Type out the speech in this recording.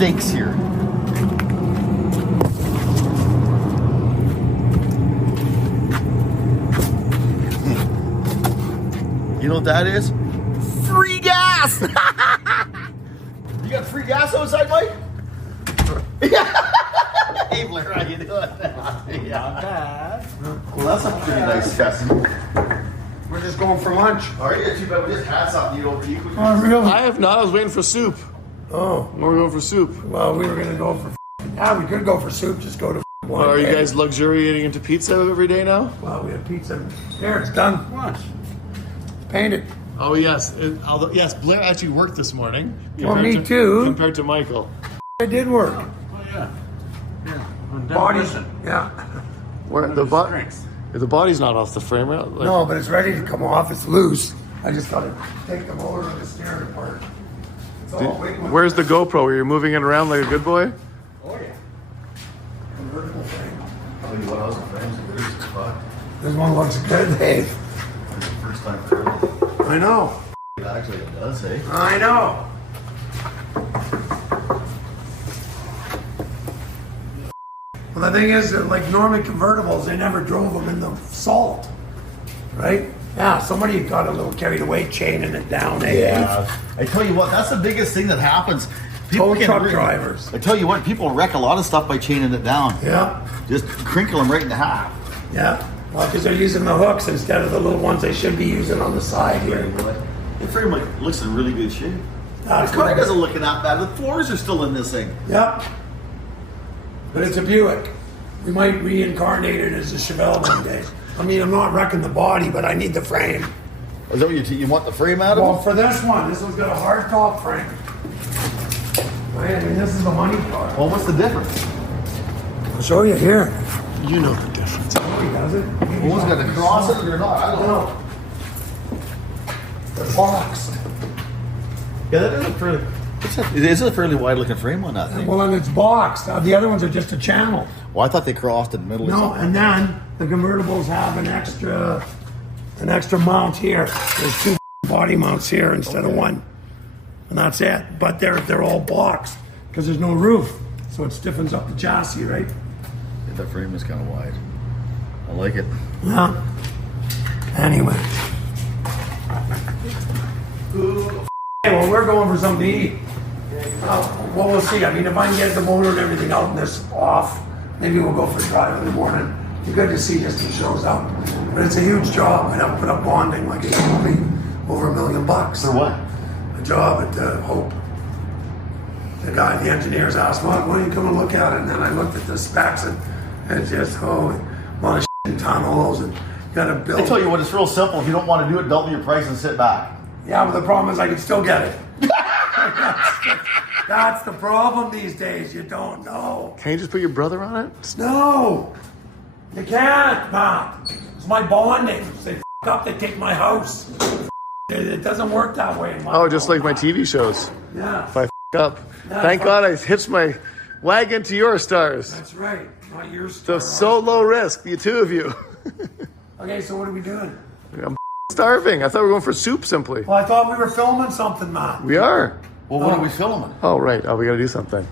steaks here. You know what that is? Free gas! You got free gas outside, Mike? Hey Blair, how you doing? Yeah. Not bad. Well, that's a pretty nice test. We're just going for lunch. All right, too bad we just had something you don't eat. Oh, really? I have not. I was waiting for soup. Oh. We're going for soup. Well, we were going to go for... Yeah, we could go for soup. Just go to one. Are you guys luxuriating into pizza every day now? Well, we have pizza. There, it's done. What? Painted. Oh, yes. Yes, Blair actually worked this morning. Well, me too. Compared to Michael. I did work. Oh, yeah. Bodies. Yeah. Where the body's not off the frame, right? Like, No, but it's ready to come off. It's loose. I just got to take the motor and the steering apart. It's all wiggling. Where's the GoPro? Are you moving it around like a good boy? Oh, yeah. Convertible frame. Tell you what, I was a friend. This one looks good, Dave. First time for everything. I know. Actually, it does, eh? I know. Well, the thing is that, like Norman convertibles, they never drove them in the salt, right? Yeah, somebody got a little carried away chaining it down, eh? Yeah. I tell you what, that's the biggest thing that happens. Tow can truck wreck- drivers. I tell you what, people wreck a lot of stuff by chaining it down. Yeah, Just crinkle them right in half. yeah. Well, because they're using the hooks instead of the little ones they should be using on the side here. The frame looks in really good shape. That's The car good. doesn't look that bad. The floors are still in this thing. Yep. But it's a Buick. We might reincarnate it as a Chevelle one day. I mean, I'm not wrecking the body, but I need the frame. Is that what you want the frame out of Well, it? for this one, this one's got a hard top frame. Right, I mean, this is the money car. Well, what's the difference? I'll show you here. You know the difference. Oh, he does it. Well, one's got the cross in it or not? I don't know. No. The box. Yeah, that is a fairly... It is a fairly wide-looking frame on that thing. Well, and it's boxed. The other ones are just a channel. Well, I thought they crossed in the middle or No, something. and then the convertibles have an extra mount here. There's two body mounts here instead of one, and that's it. But they're all boxed because there's no roof, so it stiffens up the chassis, right? Yeah, that frame is kind of wide. I like it. Yeah. Anyway. Hey, well, we're going for something to eat. Well, we'll see. I mean, if I can get the motor and everything out and this off, maybe we'll go for a drive in the morning. It'd be good to see just he shows up. But it's a huge job. I'd have to put up bonding like it's going to be over $1 million. For what? A job at Hope. The guy, the engineers asked, "Why don't you come and look at it?" And then I looked at the specs and it's just, holy, a lot of shit in tunnels and you got to build. I tell you what, it's real simple. If you don't want to do it, double your price and sit back. Yeah, but the problem is I can still get it. That's the problem these days. You don't know. Can you just put your brother on it? No, you can't, Matt. It's my bonding. They f up, they take my house. It doesn't work that way. In my Oh, just like my world. TV shows. Yeah, If I up. Yeah, Thank if God I hitched my wagon to your stars. that's right. Not your So story. so low risk, the two of you. Okay, so what are we doing? I'm starving. I thought we were going for soup simply. Well, I thought we were filming something, Matt. We are. Well, what are we filming? Oh, right. Oh, we got to do something.